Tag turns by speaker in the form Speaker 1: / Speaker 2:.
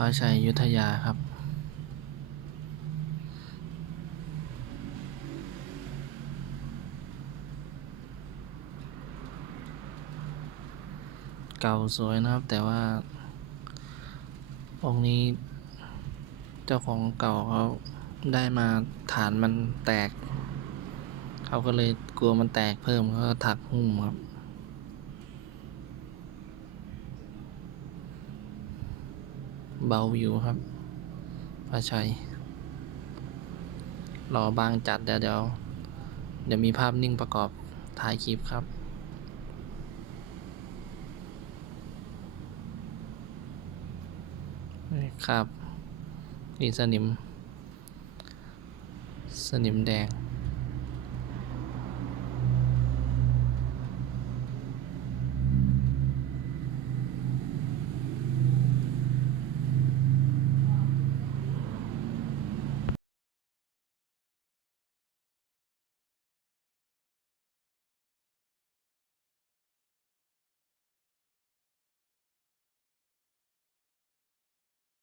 Speaker 1: ระชัยยุธยาครับ เก่าสวยนะครับ แต่ว่า องค์นี้ เจ้าของเก่าเขาได้มาฐานมันแตก เขาก็เลยกลัวมันแตกเพิ่มเขาก็ถักหุ้มครับ เบาอยู่ครับพระชัย รอบางจัดเดี๋ยวเดี๋ยวเดี๋ยวมีภาพนิ่งประกอบถ่ายคลิปครับนี่ครับนี่สนิม สนิมแดง